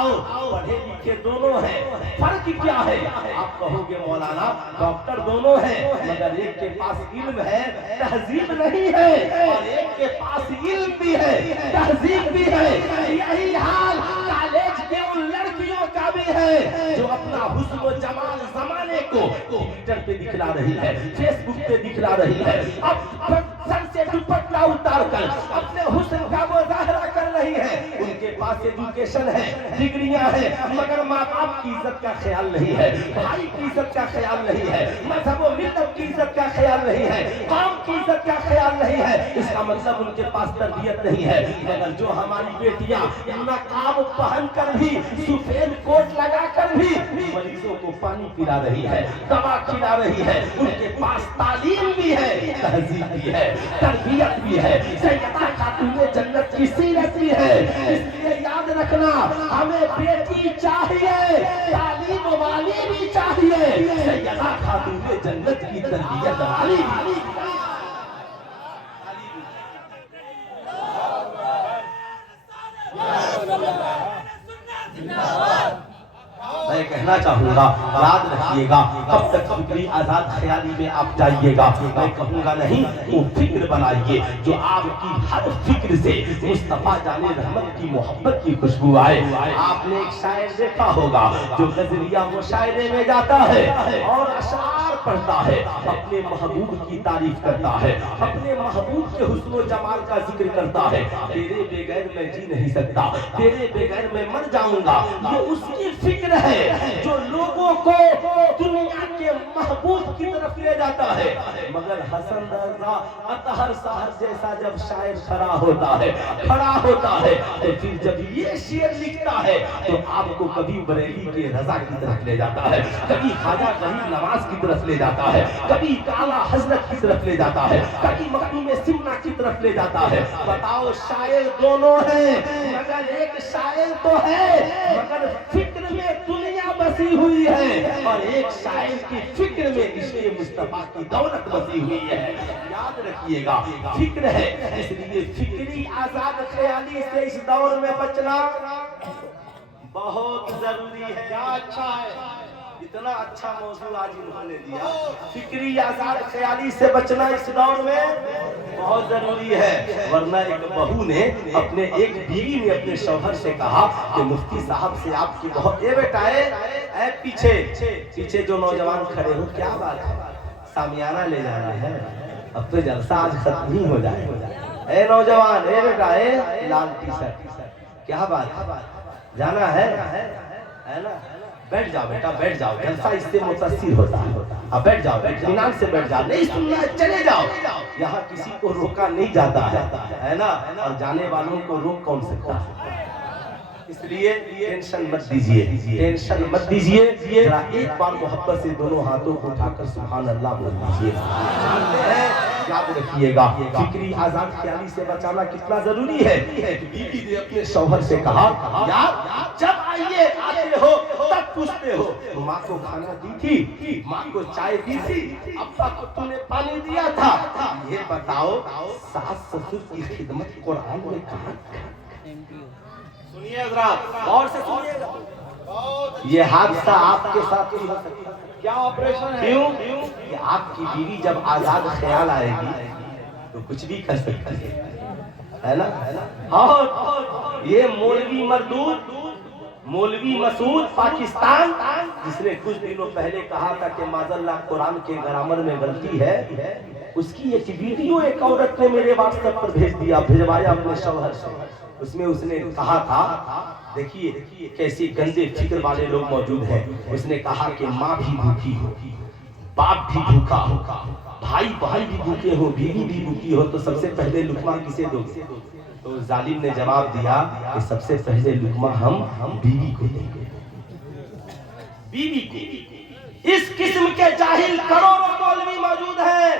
बताओ पढ़े लिखे दोनों हैं, फर्क क्या है? आप कहोगे मौलाना डॉक्टर दोनों हैं, मगर एक के पास इल्म है तहजीब नहीं है, और एक के पास इल्म भी है तहजीब भी है। यही हाल कॉलेज के उन लड़कियों का भी है जो अपना हुस्न व जमाल जमाने को ट्विटर पे दिखला रही है, फेसबुक पे दिखला रही है, अब सर से दुपट्टा उतार कर अपने हुस्न का मुजाहरा कर रही है। उनके पास एजुकेशन है, डिग्रियां हैं, मगर माँ बाप की इज्जत का ख्याल नहीं है, भाई की इज्जत का ख्याल नहीं है, मजहब व मिल्लत की इज्जत का ख्याल नहीं है, कौम की इज्जत का ख्याल नहीं है। इसका मतलब उनके पास तरबियत नहीं है। मगर जो हमारी बेटियां नकाब पहन कर भी, सफेद कोट लगा कर भी मरीजों को पानी पिला रही है, दवा खिला रही है, उनके पास तालीम भी है, तहजीब भी है, तरबियत भी है, सैयदा खातूने जन्नत की सीरत भी है। इसलिए याद रखना, हमें बेटी चाहिए, तालीम वाली भी चाहिए, सैयदा खातूने जन्नत की तरबियत वाली भी। मैं कहना चाहूंगा, याद रखिएगा, कब तक फिक्री आजाद ख्याली में आप जाइएगा। मैं कहूंगा नहीं, वो फिक्र बनाइए जो आपकी हर फिक्र से मुस्तफा जाने रहमत की मोहब्बत की खुशबू आए। आपने एक शायर देखा होगा जो गजरिया मुशायरे में जाता है और अशआर पढ़ता है, अपने महबूब की तारीफ करता है, अपने महबूब के हुस्न व जमाल का जिक्र करता है। तेरे बगैर मैं जी नहीं सकता, तेरे बगैर मैं मर जाऊंगा। ये उसकी फिक्र है जो लोगों को दुनिया के महबूब की तरफ ले जाता है। मगर हसन रजा अतहर साहब जैसा जब शायर खड़ा होता है तो फिर जब ये शेर लिखता है तो आपको कभी बरेली के रजा की तरफ ले जाता है, कभी ख्वाजा गरीब नवाज की तरफ ले जाता है, कभी काला हजरत की तरफ ले जाता है, कभी मखदूम सिमना की तरफ ले जाता है। बताओ, शायर दोनों हैं, मगर एक शायर तो है मगर फिक्र में दुनिया बसी हुई है, और एक शायर की फिक्र में इश्क़ मुस्तफा की दौलत बसी हुई है। याद रखिएगा, फिक्र है, इसलिए फिक्री आजाद ख्याली से इस दौर में बचना बहुत जरूरी है। क्या अच्छा है, इतना अच्छा मौजू आज इन्होंने दिया। फिक्री आजाद ख्याली से बचना इस दौर में बहुत जरूरी है। वरना एक बहू ने अपने, एक बीवी ने अपने शौहर से कहा कि मुफ्ती साहब से आपकी बहुत, ए बेटा ए पीछे जो नौजवान खड़े हो, क्या बात है, सामियाना ले जाना है, अब तो जलसा आज खत्म ही हो जाए। ए नौजवान, ए बेटा ए लाल टी शर्ट, क्या बात है, जाना है ना, बैठ जाओ बेटा, बैठ जाओ, जलसा इससे मुतासिर होता है। अब बैठ जाओ, इत्मीनान से बैठ जाओ, नहीं सुनना है चले जाओ, यहाँ किसी को रोका नहीं जाता है ना, और जाने वालों को रोक कौन सकता है। इसलिए टेंशन मत दीजिए, टेंशन मत दीजिए, जरा एक बार मोहब्बत से दोनों हाथों को उठाकर सुभान अल्लाह बोल दीजिए। जानते हैं, याद रखिएगा, फिक्री आजाद ख्याली से बचाना कितना जरूरी है। बीवी ने अपने शौहर से कहा, यार जब आते हो तब पूछते हो माँ को खाना दी थी, माँ को चाय दी थी, अब्बा को तूने पानी दिया था, ये बताओ सास ससुर की खिदमत कुरान में कहाँ? सुनिए जरा गौर से सुनिएगा, ये हादसा आपके साथ ही हो सकता है। क्या ऑपरेशन है? क्यों कि आपकी बीवी जब आजाद ख्याल आएगी तो कुछ भी कर सकती है ना। और ये मौलवी मरदूद, मौलवी मसूद पाकिस्तान, जिसने कुछ दिनों पहले कहा था कि माज़अल्लाह कुरान के ग्रामर में गलती है, उसकी एक वीडियो एक औरत ने मेरे व्हाट्सएप पर भिजवाया अपने शौहर से। उसमें उसने कहा था, देखिए कैसे गंदे फिक्र वाले लोग मौजूद हैं। उसने कहा कि माँ भी भूखी हो, बाप भी भूखा हो, भाई बहन भी भूखे हो, बीवी भी भूखी हो, तो सबसे पहले लुकमा किसे दोगे? तो जालिम ने जवाब दिया कि सबसे पहले लुकमा हम बीवी को देंगे, बीवी को। इस किस्म के जाहिल करोड़ों मौलवी मौजूद हैं।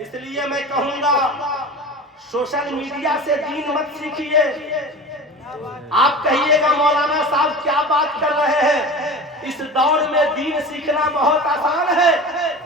इसलिए मैं कहूंगा, सोशल मीडिया से दीन मत सीखिए। आप कहिएगा मौलाना साहब क्या बात कर रहे हैं, इस दौर में दीन सीखना बहुत आसान है।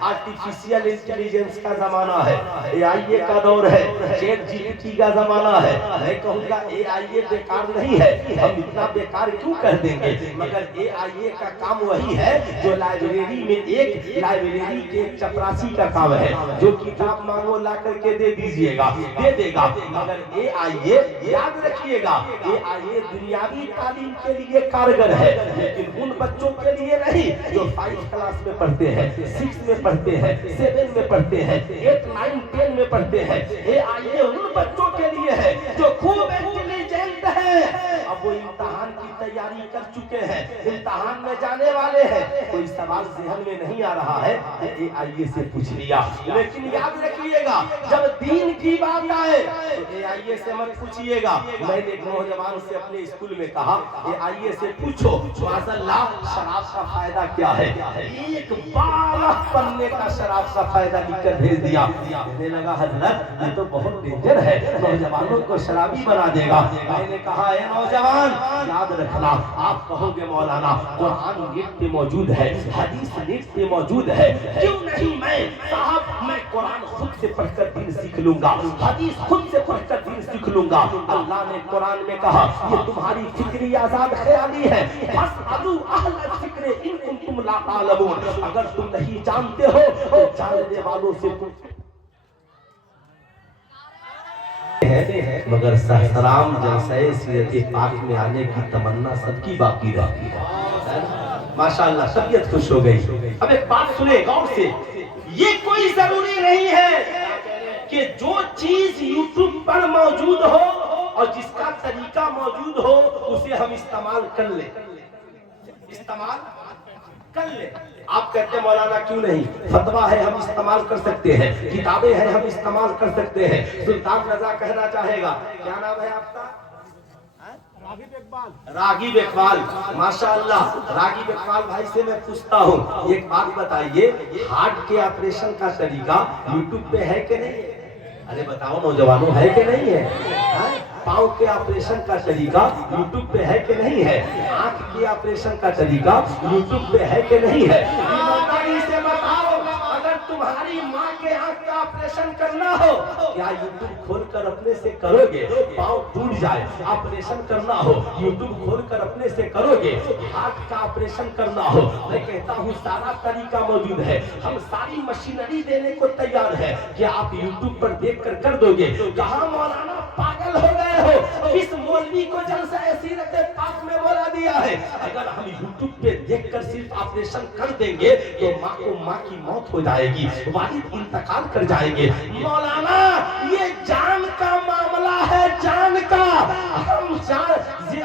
आर्टिफिशियल इंटेलिजेंस का जमाना है, एआईए का दौर है, चैट जीपीटी का जमाना है। मैं कहूँगा एआईए बेकार नहीं है, हम इतना बेकार क्यों कर देंगे, मगर एआईए का काम वही है जो लाइब्रेरी में एक लाइब्रेरी के चपरासी का काम है, जो किताब मांगो ला करके दे दीजिएगा, दे देगा। मगर एआईए याद रखिएगा, एआईए दुनियावी तालीम के लिए कारगर है, लेकिन उन बच्चों के लिए नहीं जो 5 क्लास में पढ़ते हैं, 6 में पढ़ते हैं, 7 में पढ़ते हैं, 8, 9, 10 में पढ़ते हैं। एआईए उन बच्चों के लिए है जो खूब इंटेलिजेंट है, अब वो इम्तिहान की तैयारी कर चुके हैं, इम्तिहान में जाने वाले हैं, कोई सवाल ज़हन में नहीं आ रहा है, एआईए से पूछ लिया। लेकिन याद रखिएगा, जब दीन की बात आए तो एआईए से मत पूछिएगा। मैंने एक नौजवान से अपने स्कूल में कहा, एआईए से पूछो माशाअल्लाह शराब का फायदा क्या है, एक 12 पन्ने का शराब का फायदा लिखकर भेज दिया। कहने लगा हजरत ये तो बहुत डेंजर है, नौजवानों को शराबी बना देगा। मैंने कहा है नौजवान याद रखना, आप कहोगे मौलाना कुरान नेट पे मौजूद है, हदीस नेट पे मौजूद है, क्यों नहीं मैं साहब मैं कुरान खुद से पढ़कर दीन सीख लूंगा, हदीस खुद से पढ़कर दीन सीख लूंगा। अल्लाह ने कुरान में कहा ये तुम्हारी फिक्री आजाद ख्याली है, बस अदु अहल फिक्रे इन कुंतुम ला तालमून, अगर तुम नहीं जानते हो तो जानने वालों से पूछो। मगर सहसराम जलसे सीरत पाक में आने की तमन्ना सबकी बाकी रही है। माशाअल्लाह तबीयत खुश हो गई। अब एक बात सुने गौर से, ये कोई जरूरी नहीं है कि जो चीज यूट्यूब पर मौजूद हो और जिसका तरीका मौजूद हो उसे हम इस्तेमाल कर ले, इस्तेमाल कर ले। आप कहते हैं मौलाना क्यों नहीं, फतवा है हम इस्तेमाल कर सकते हैं, किताबें हैं हम इस्तेमाल कर सकते हैं। सुल्तान रजा कहना चाहेगा, क्या नाम है आपका? रागिब इकबाल, माशाअल्लाह। रागिब इकबाल भाई से मैं पूछता हूँ एक बात बताइए, हार्ट के ऑपरेशन का तरीका यूट्यूब पे है कि नहीं है? अरे बताओ नौजवानों, है कि नहीं है? पाँव के ऑपरेशन का तरीका यूट्यूब पे है कि नहीं है? आंख के ऑपरेशन का तरीका यूट्यूब पे है कि नहीं है? ईमानदारी से बताओ, अगर तुम्हारी माँ के आंख का ऑपरेशन करना हो, क्या यूट्यूब खोलकर अपने से करोगे? पाँव टूट जाए ऑपरेशन करना हो, यूट्यूब खोलकर अपने से करोगे? हार्ट का ऑपरेशन करना हो, मैं कहता हूँ सारा तरीका मौजूद है, हम सारी मशीनरी देने को तैयार है, क्या आप यूट्यूब पर देखकर कर दोगे? कहाँ मौलाना पागल हो गए हो, इस मौलवी को जलसा सीरत पाक में बोला दिया है। अगर हम यूट्यूब पे देखकर सिर्फ ऑपरेशन कर देंगे तो माँ को माँ की मौत हो जाएगी, वालिद इंतकाल कर जाएंगे। मौलाना ये जान का मामला है, जान का।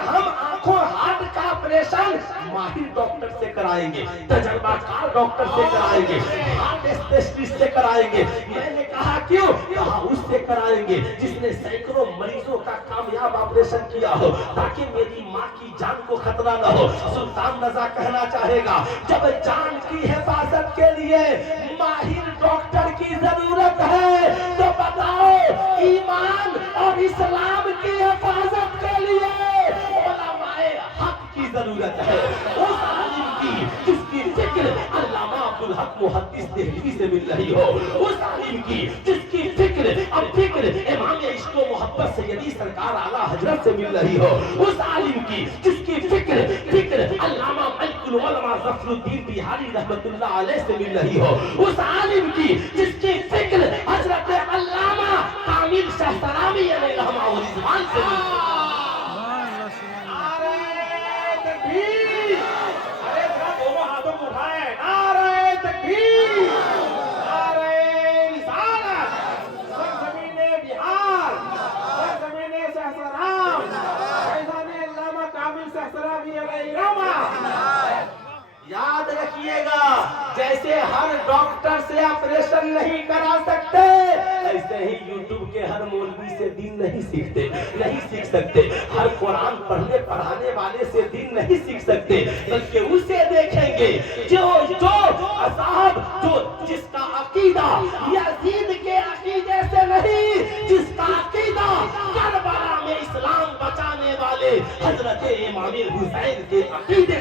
हम आंखों हार्ट का ऑपरेशन माहिर डॉक्टर से कराएंगे, तजर्बाकार डॉक्टर से कराएंगे, हार्ट स्पेशलिस्ट से कराएंगे। मैंने कहा क्यों? कहा उससे कराएंगे जिसने सैकड़ों मरीजों का कामयाब ऑपरेशन किया हो, ताकि मेरी माँ की जान को खतरा न हो। सुल्तान रजा कहना चाहेगा, जब जान की हिफाजत के लिए माहिर डॉक्टर की जरूरत है तो बताओ ईमान और इस्लाम की हिफाजत के लिए उलमाए हक की जरूरत है। उस आलिम की जिसकी फिक्र अल्लामा अब्दुल हक मुहद्दिस देहलवी से मिल रही हो, उस आलिम की जिसकी फिक्र इमाम इश्क व मोहब्बत सैयदी सरकार आला हजरत से मिल रही हो, उस आलिम की जिसकी फिक्र अल्लामा मलिकुल उलमा ज़फरुद्दीन बिहारी रहमतुल्लाह अलैह से मिल रही हो, उस आलिम की जिसकी फिक्र हजरत अल्लामा कामिल शहसरामी अलैहि रहमा व रिज़वान से मिल रही हो। याद रखिएगा, जैसे हर डॉक्टर से ऑपरेशन नहीं करा सकते, ऐसे ही यूट्यूब के हर मौलवी से दीन नहीं सीख सकते। हर कुरान पढ़ने पढ़ाने वाले से दीन नहीं सीख सकते, बल्कि उसे देखेंगे जो जिसका अकीदा यजीद के अकीदे से नहीं, जिसका अकीदा करबला में इस्लाम बचाने वाले हजरत इमाम हुसैन के अकीदे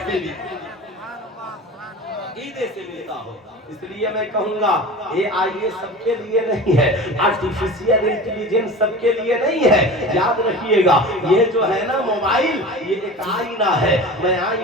से मिलता हो। اس لیے میں کہوں گا AI سب کے لیے نہیں ہے، آرٹیفیشل انٹیلیجنس سب کے لیے نہیں ہے. یاد رکھیے گا یہ جو ہے نا موبائل، یہ ایک آئینہ ہے. میں